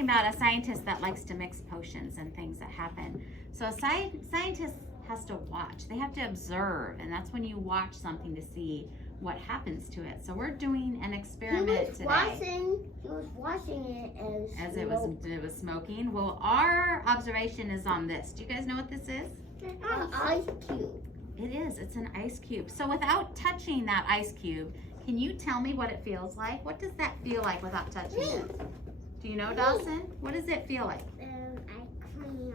About a scientist that likes to mix potions and things that happen. So a scientist has to watch. They have to observe, and that's when you watch something to see what happens to it. So we're doing an experiment today. He was watching it as it was smoking. Well, our observation is on this. Do you guys know what this is? An ice cube. It is. It's an ice cube. So without touching that ice cube, can you tell me what it feels like? What does that feel like without touching it? Do you know, Dawson? What does it feel like? Ice cream.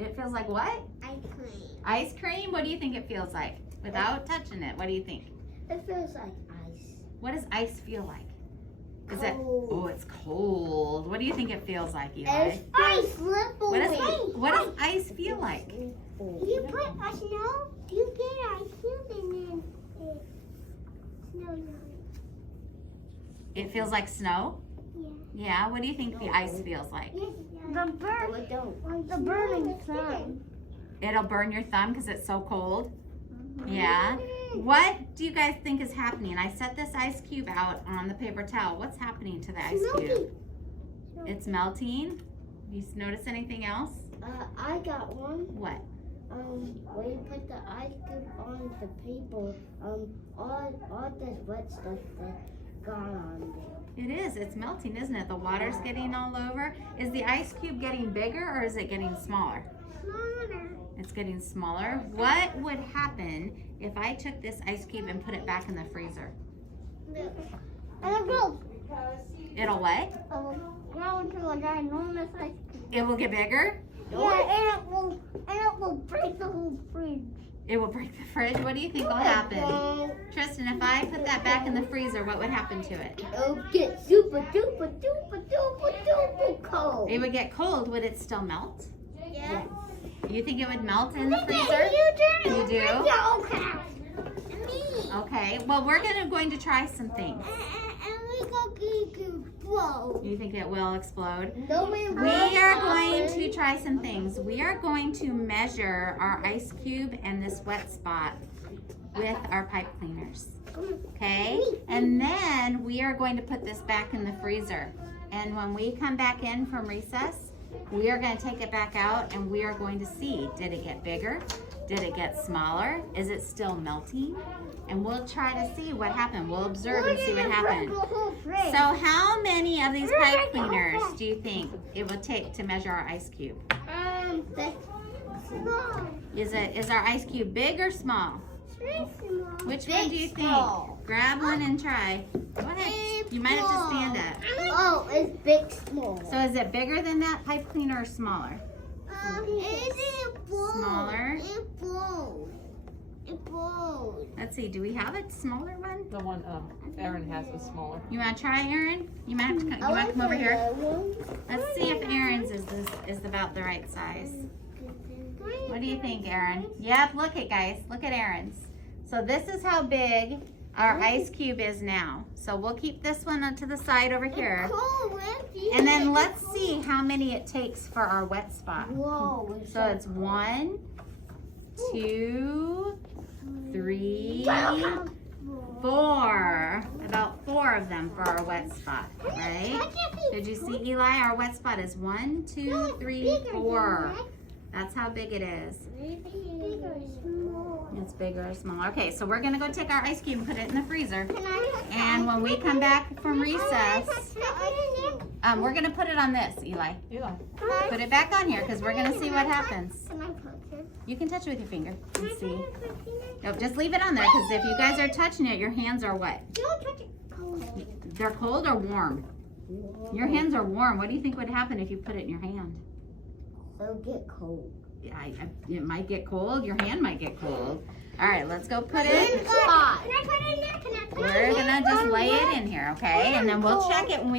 It feels like what? Ice cream. Ice cream? What do you think it feels like? Without touching it, what do you think? It feels like ice. What does ice feel like? Is it? Cold. Oh, it's cold. What do you think it feels like, Eli? It's ice slippery. What does ice feel like? You put a snow, you get ice cube and then it snows on It feels like snow? it. Yeah. What do you think the ice feels like? The burning thumb. It'll burn your thumb because it's so cold? Yeah. What do you guys think is happening? I set this ice cube out on the paper towel. What's happening to the ice cube? It's melting. Do you notice anything else? I got one. What? When you put the ice cube on the paper, all this wet stuff that got on there. It is. It's melting, isn't it? The water's getting all over. Is the ice cube getting bigger or is it getting smaller? Smaller. It's getting smaller. What would happen if I took this ice cube and put it back in the freezer? And it'll It'll what? grow into a ginormous ice cube. It will get bigger? Yeah, and it will break the whole fridge. It will break the fridge? What do you think will happen? Tristan, if I put that back in the freezer, what would happen to it? It'll get super duper duper duper duper cold. It would get cold. Would it still melt? Yeah. You think it would melt in the freezer? You do? Okay. Well, we're going to try some things. And we go explode. You think it will explode? No, We are going to try some things. We are going to measure our ice cube and this wet spot with our pipe cleaners. Okay? And then we are going to put this back in the freezer. And when we come back in from recess, we are going to take it back out and we are going to see, did it get bigger? Did it get smaller? Is it still melting? And we'll try to see what happened. We'll observe and see what happened. So how many of these pipe cleaners do you think it would take to measure our ice cube? Small. Is our ice cube big or small? Small. Which one do you think? Grab one and try. Go ahead. You might have to stand up. Oh, it's big small. So is it bigger than that pipe cleaner or smaller? It's Smaller? It blows. It blows. Let's see. Do we have a smaller one? The one Aaron has is smaller. You want to try, Aaron? You might have to. You want to come over here? Let's see if Aaron's is about the right size. What do you think, Aaron? Yep. Look at guys. Look at Aaron's. So this is how big our ice cube is now. So we'll keep this one to the side over here. And then let's see how many it takes for our wet spot. Whoa. So it's 1, 2, 3, 4. About 4 of them for our wet spot, right? Did you see, Eli? Our wet spot is 1, 2, 3, 4. That's how big it is. It's bigger or smaller. Okay, so we're gonna go take our ice cube and put it in the freezer. And when we come back from recess, we're gonna put it on this, Eli. Put it back on here because we're gonna see what happens. You can touch it with your finger and see. Nope, just leave it on there because if you guys are touching it, your hands are wet. They're cold or warm? Your hands are warm. What do you think would happen if you put it in your hand? It'll get cold. It might get cold. Your hand might get cold. All right, let's go put it. Can I put it in there? We're gonna just lay it in here, okay? And then we'll check it when we